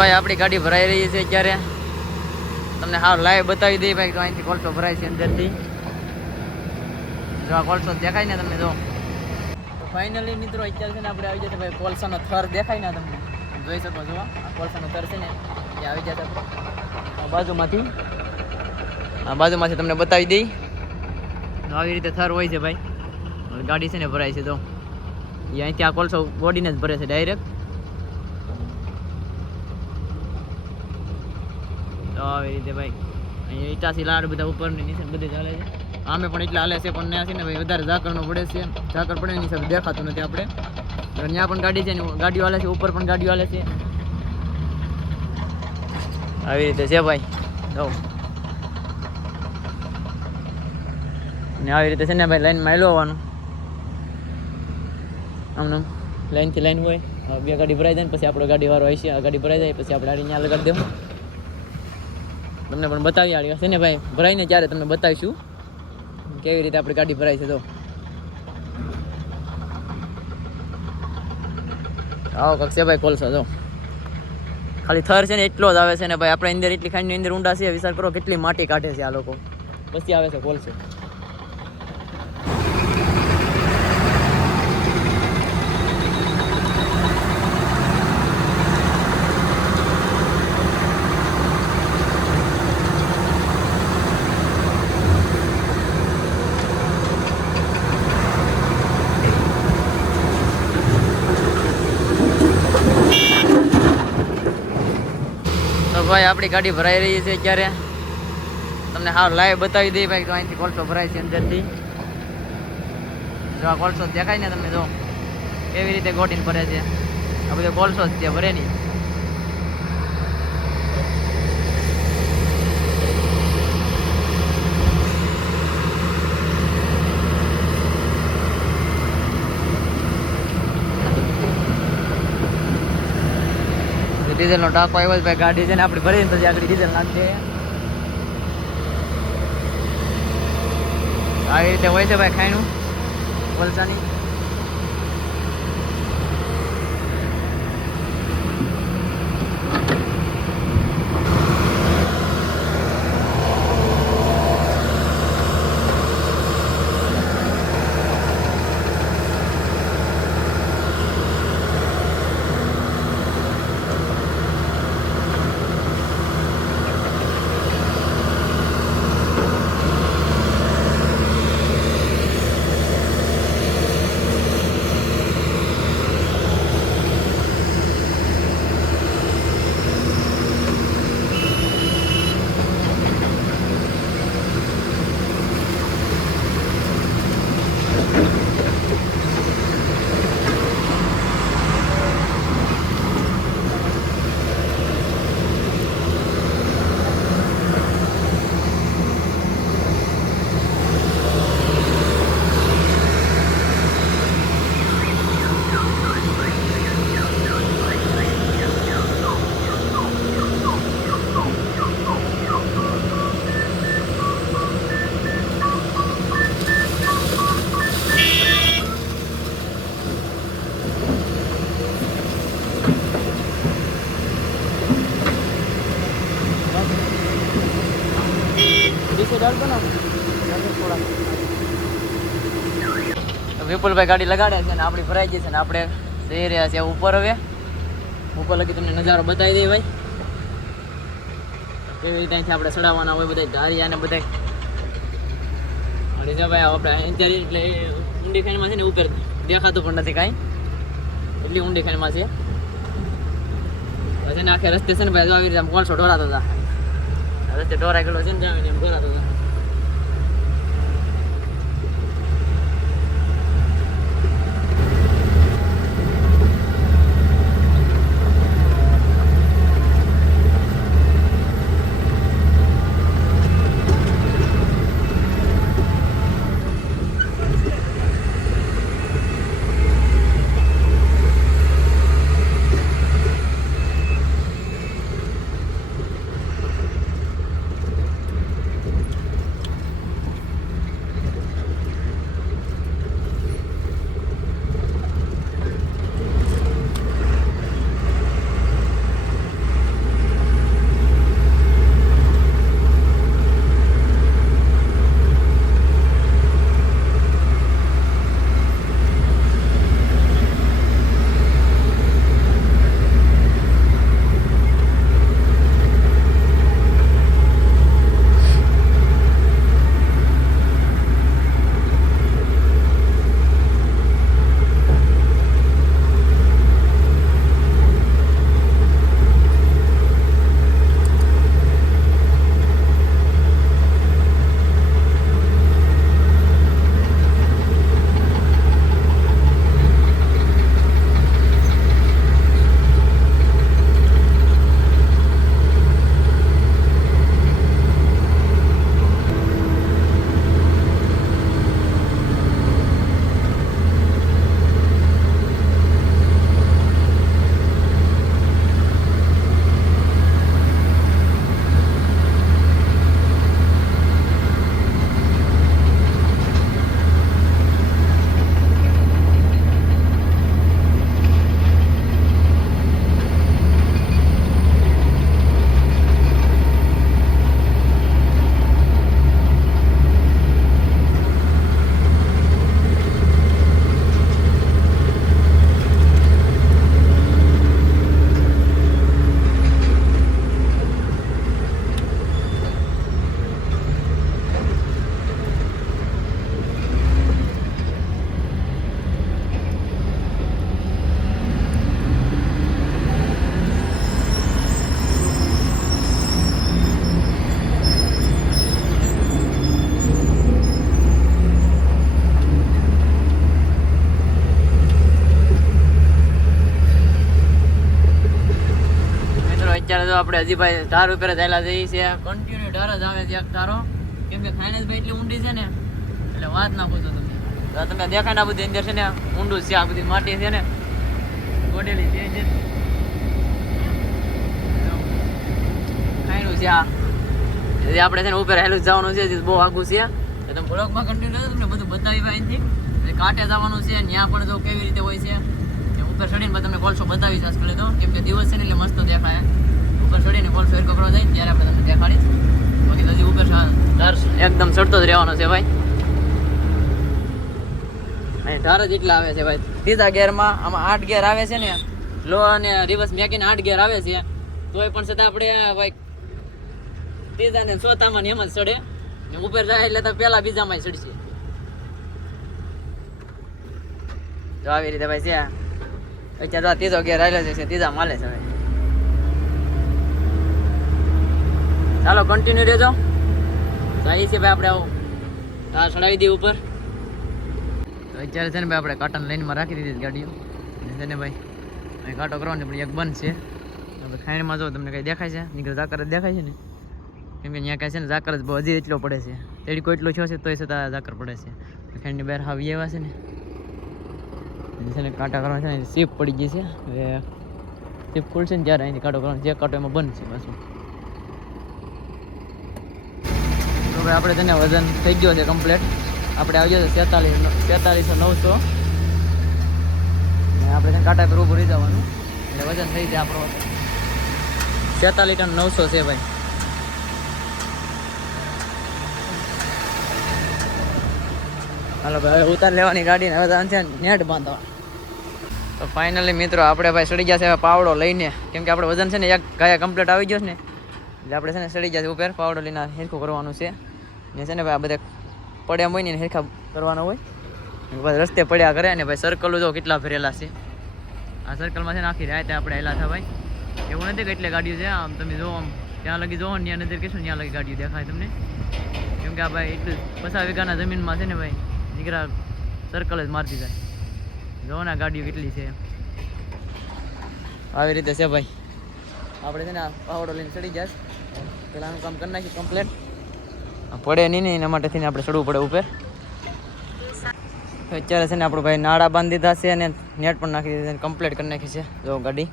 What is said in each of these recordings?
ભાઈ આપણી ગાડી ભરાઈ રહી છે અત્યારે. તમને હાવ લાઈવ બતાવી દઈએ ભાઈ. તો અહીંથી કોલસો ભરાય છે અંદરથી. જો આ કોલસો દેખાય ને તમને. જો ફાઇનલી મિત્રો અત્યારે છે ને આપણે આવી જશે ભાઈ કોલસાનો થર દેખાય ને તમને જોઈ શકો છો. આ કોલસાનો થર છે ને એ આવી જશે બાજુમાંથી. આ બાજુમાંથી તમને બતાવી દઈ. આવી રીતે થર હોય છે ભાઈ. ગાડી છે ને ભરાય છે. તો એ અહીંથી આ કોલસો બોડીને જ ભરે છે ડાયરેક્ટ. તો આવી રીતે ભાઈ અહીંયા ઈટાસી લાડ બધા ઉપરની નીચે બધે ચાલે છે. આમે પણ એટલા હાલે છે પણ ત્યાં છે ને ભાઈ વધારે ઝાકરનો પડે છે. ઝાકર પડે એની હિસાબે દેખાતું નથી આપણે. ત્યાં પણ ગાડી છે ને ગાડીઓ હાલે છે. ઉપર પણ ગાડીઓ હાલે છે. આવી રીતે છે ભાઈ. જો ને આવી રીતે છે ને ભાઈ લાઈનમાં હેલો આવવાનું. આમ લાઈનથી લાઈન હોય. બે ગાડી ભરાઈ જાય ને પછી આપણો ગાડી વાળો આવી છે. આ ગાડી ભરાઈ જાય પછી આપણે ગાડી ત્યાં લગાડી દેવું. તમને પણ બતાવી આવી છે ને ભાઈ. ભરાઈને ત્યારે તમને બતાવીશું કેવી રીતે આપણી ગાડી ભરાય છે. તો આવો કક્ષે ભાઈ કોલસો. જો ખાલી થર છે ને એટલો જ આવે છે ને ભાઈ. આપણે અંદર એટલી ખાંડની અંદર ઊંડા છે. વિચાર કરો કેટલી માટી કાઢે છે આ લોકો. પછી આવે છે કોલસો. ભાઈ આપણી ગાડી ભરાઈ રહી છે અત્યારે. તમને હાવ લાઈવ બતાવી દઈએ ભાઈ. તો અહીંથી કોલસો ભરાય છે અંદરથી. જો આ કોલસો દેખાય ને તમને. જો કેવી રીતે ગોટીને ભરે છે. આ બધો કોલસો જ છે ભરે નહીં. ડીઝલનો ટાંકો આવ્યો છે ભાઈ. ગાડી છે ને આપણી ભરીને પછી આગળ ડીઝલ નાખશે. આવી રીતે હોય છે ભાઈ ખાયનું કોલસાની. વિપુલભાઈ ગાડી લગાડે છે ને આપણી ભરાઈ ગઈ છે ને આપણે જઈ રહ્યા છીએ ઉપર. હવે ઉપર લગી તમને નજારો બતાવી દઈએ ભાઈ. કેવી રીતે અહીંથી આપણે ચડાવવાના હોય બધા ધારિયા ને બધા. અને જો ભાઈ આપણે અત્યારે એટલે ઊંડી ખાણીમાં છે ને ઉપર દેખાતું પણ નથી કાંઈ. એટલી ઊંડી ખાણીમાં છે. પછી આખે રસ્તે છે ને ભાઈ આવી રીતે આમ કોલસો ઢોરાતો હતા. રસ્તે ઢોરાઈ ગયેલો છે ને ત્યાં એમ ઢોરાતો હતા. અત્યારે તો આપણે હજી ભાઈ ધાર ઉપર ચાલ્યા જઈએ છીએ, કન્ટિન્યુ ધાર જ આવે છે એક ધારો, કેમ કે ફાઇનાન્સ ભાઈ એટલી ઊંડી છે ને એટલે વાત ના પૂછો તમે. તો તમે દેખાય ને આ બધી અંદર છે ને ઊંડું છે, આ બધી માટી છે ને ગોડેલી છે અંદર ખાયણું છે. આ આપણે છે ને ઉપર હેલું જવાનું છે, બહુ આગું છે. તો તમે બ્લોગમાં કન્ટિન્યુ તમને બધું બતાવી અહીંથી કાંઠે જવાનું છે, ત્યાં પણ જો કેવી રીતે હોય છે. ઉપર ચડીને તમને કોલસો બતાવી સાસ કરી દો, કેમ કે દિવસ છે ને એટલે મસ્ત દેખાય. ઉપર ચડીને કોલસો એરકો કરવા જાય ત્યારે આપણે તમને દેખાડીશ. બાકી હજી ઉપર ધાર એકદમ ચડતો જ રહેવાનો છે ભાઈ. અહીં ધાર જ એટલા આવે છે ભાઈ. ત્રીજા ગેરમાં આમાં 8 ગેર આવે છે ને, લો અને રિવર્સ મેકીને 8 ગેર આવે છે. તોય પણ છતાં આપણે ભાઈ ત્રીજા ને ચોથામાં એમ જ ચડે ને, ઉપર જાય એટલે તો પેલા બીજામાં ચડશે. તો આવી રીતે ભાઈ છે. અત્યારે ત્રીજો ગેર આવેલો છે, ત્રીજા માલે છે. ચાલો કન્ટિન્યુ રહેજો. જાય છે ભાઈ આપણે આવું તાર ચડાવી દઈએ ઉપર. તો અત્યારે છે ને ભાઈ આપણે કાંટાની લાઈનમાં રાખી દીધી ગાડીઓ છે ને ભાઈ. અહીં કાંટો કરવાનો પણ એક બંધ છે. આપણે ખાઈણમાં જો તમને કંઈ દેખાય છે, નીકળે ઝાકર જ દેખાય છે ને, કેમ કે ત્યાં કાંઈ છે ને ઝાકર જ બહુ હજી એટલો પડે છે. તેડીકો એટલો થયો છે તોય છતાં ઝાકર પડે છે. ખાઈણની બહાર હાવી એવા છે ને છે ને કાંટા કરવાનો છે ને સીપ પડી ગઈ છે. હવે સીપ ખુલશે ને ત્યારે અહીંથી કાંટો કરવાનો, જે કાંટો એમાં બંધ છે પાછું. તો ભાઈ આપણે તેને વજન થઈ ગયો છે કમ્પ્લીટ. આપણે આવી ગયો છે 4300 ને આપણે તેને કાંટા પર ઊભું રહી જવાનું એટલે વજન થઈ જાય આપણો 46,900 છે ભાઈ. હાલો ભાઈ હવે ઉતાર લેવાની ગાડીને, હવે નેટ બાંધવા. તો ફાઇનલી મિત્રો આપણે ભાઈ ચડી ગયા છે પાવડો લઈને, કેમ કે આપણે વજન છે ને એક ગાયા કમ્પ્લીટ આવી ગયો છે ને એટલે આપણે છે ને ચડી ગયા છે ઉપર. પાવડો લઈને હેરખું કરવાનું છે ને છે ને ભાઈ આ બધા પડ્યા હોય ને હેરખા કરવાનો હોય. પછી રસ્તે પડ્યા કરે ને ભાઈ સર્કલો જો કેટલા ભરેલા છે. આ સર્કલમાં છે ને આખી રાતે આપણે હેલા થાય ભાઈ. એવું નથી કે એટલે ગાડીઓ છે, આમ તમે જો આમ ત્યાં લગી જોવો ને ત્યાં નજર કહેશો ને ત્યાં લગી ગાડીઓ દેખાય તમને. કેમ કે આ ભાઈ એટલું 50 વીઘાના જમીનમાં છે ને ભાઈ નીકળા સર્કલ જ મારતી જાય. જો ને ગાડીઓ કેટલી છે આવી રીતે છે ભાઈ. આપણે છે ને આ પાવડો લઈને ચડી જાય પેલાનું કામ કરી નાખ્યું કમ્પ્લીટ. પડે નહીં ને એના માટે થઈને આપણે ચડવું પડે ઉપર. અત્યારે છે ને આપણું ભાઈ નાળા બાંધી દીધા છે અને નેટ પણ નાખી દીધી છે, કમ્પ્લીટ કરી નાખી છે જો ગાડી.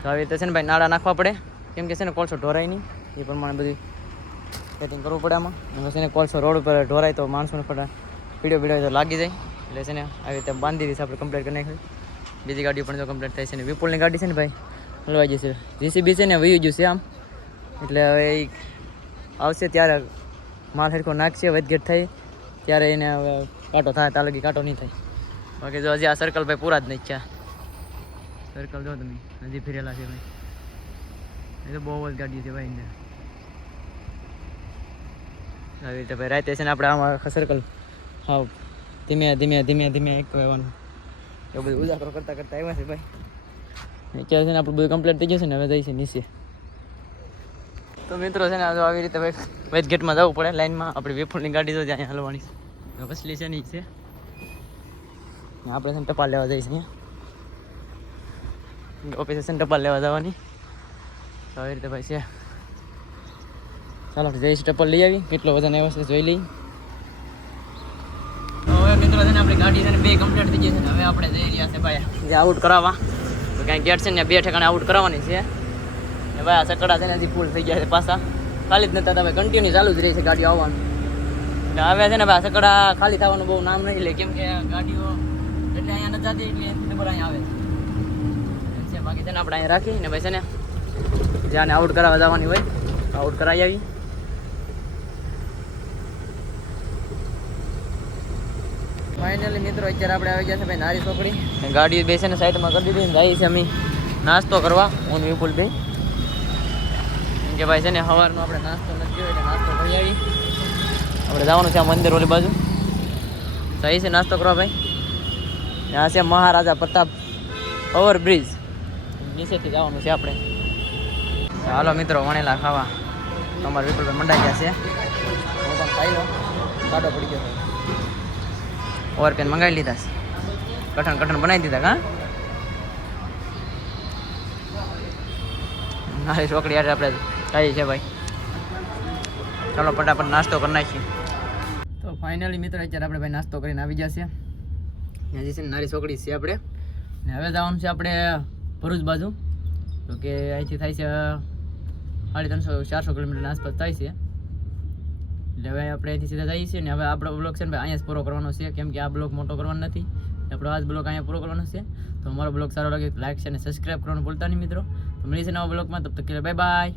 તો આવી રીતે છે ને ભાઈ નાળા નાખવા પડે, કેમ કે છે ને કોલસો ઢોરાય નહીં એ પ્રમાણે બધી સેટિંગ કરવું પડે આમાં. અને છે ને કોલસો રોડ ઉપર ઢોરાય તો માણસોને પીડ્યો તો લાગી જાય એટલે છે ને આવી રીતે બાંધી દીધી આપણે કમ્પ્લીટ કરી નાખી. બીજી ગાડી પણ જો કમ્પ્લીટ થાય છે ને વિપુલની ગાડી છે ને ભાઈ હલવાઈ જશે. જીસીબી છે ને વયું ગયું છે આમ, એટલે હવે એ આવશે ત્યારે માલ હરખો નાખશે, વધઘેટ થઈ ત્યારે એને હવે કાંટો થાય, ત્યાં લગી કાંટો નહીં થાય. બાકી જો હજી આ સર્કલ ભાઈ પૂરા જ નહીં થયા. સર્કલ જો તમે હજી ફેરેલા છે ભાઈ, એ તો બહુ જ ગાડી છે ભાઈ અંદર. આવી રીતે ભાઈ રાતે છે ને આપણે આમાં સર્કલ હા ધીમે ધીમે ધીમે ધીમે એક કહેવાનું એવું બધું ઉજાગરો કરતાં કરતાં આવ્યા છે ભાઈ. અત્યારે છે ને આપણું બધું કમ્પ્લીટ થઈ ગયું છે ને હવે જઈ છે નીચે. તો મિત્રો છે ને આવી રીતે ભાઈ વેજ ગેટમાં જવું પડે લાઈનમાં. આપણી વિપુલની ગાડી તો જ્યાં હલવાની છે વસલી છે નહીં છે, આપણે છે ને ટપાલ લેવા જઈશ અહીંયા ઓફિસે છે ને ટપાલ લેવા જવાની. તો આવી રીતે ભાઈ છે. ચાલો આપણે જઈશ ટપાલ લઈ આવી, કેટલો વજન આવ્યો છે જોઈ લઈ. હવે મિત્રો છે ને આપણી ગાડી છે ને 2 કમ્પ્લીટ થઈ ગઈ છે ને હવે આપણે જઈ રહ્યા છે ભાઈ જે આઉટ કરાવવા. તો ક્યાંય ગેટ છે ને 2 ઠેકાણે આઉટ કરાવવાની છે ને ભાઈ. આ સકડા છે ને હજી ફૂલ થઈ ગયા છે પાછા, ખાલી જ નતા ભાઈ કન્ટિન્યુ ચાલુ જ રહી છે ગાડીઓ આવવાનું. એટલે હવે છે ને ભાઈ સકડા ખાલી થવાનું બહુ નામ નહીં લે, કેમ કે ગાડીઓ એટલે અહીંયા નથી જતી એટલે ખબર અહીંયા આવે છે. બાકી છે ને આપણે અહીંયા રાખી ને ભાઈ છે ને જ્યાં આઉટ કરાવવા જવાની હોય આઉટ કરાવી આવી. ફાઇનલી મિત્રો અત્યારે આપણે આવી ગયા છે ભાઈ નારી ચોકડી. ગાડી બેસે ને સાઈડમાં કરી દીધી ને જઈએ છે અમે નાસ્તો કરવા હું વિપુલ ભાઈ. કેમ કે ભાઈ છે ને સવારનો આપણે નાસ્તો નથી કર્યો એટલે નાસ્તો કરી આવી. આપણે જવાનું છે આ મંદિર ઓલી બાજુ, જઈએ છે નાસ્તો કરવા ભાઈ. ત્યાં છે મહારાજા પ્રતાપ ઓવરબ્રિજ, નીચેથી જવાનું છે આપણે. હાલો મિત્રો વણેલા ખાવા તમારે વિપુલભાઈ મંડાઈ ગયા છે. હું પણ ખાઈ લો, કાઢો પડી ગયો. ઓવરપેન મંગાવી લીધા છે, કઠણ બનાવી દીધા. મારી છોકરી યાર આપણે કઈ છે ભાઈ. ચાલો ફટાફટ નાસ્તો કરી નાખીએ. તો ફાઇનલી મિત્રો અત્યારે આપણે ભાઈ નાસ્તો કરીને આવી જશે. હજી છે ને નારી છોકરી છે આપણે ને હવે જવાનું છે આપણે ભરૂચ બાજુ. તો કે અહીંથી થાય છે 350-400 કિલોમીટરની આસપાસ થાય છે. એટલે હવે આપણે અહીંથી સીધા જઈએ છીએ ને હવે આપણો બ્લોગ છે ને ભાઈ અહીંયા જ પૂરો કરવાનો છે, કેમ કે આ બ્લોગ મોટો કરવાનો નથી. આપણો આ જ બ્લોગ અહીંયા પૂરો કરવાનો છે. તો અમારો બ્લોગ સારો લાગે લાઈક છે અને સબસ્ક્રાઈબ કરવાનું ભૂલતા નહીં મિત્રો. તો મળી છે નવા બ્લોગમાં, તબ તક કે બાય બાય.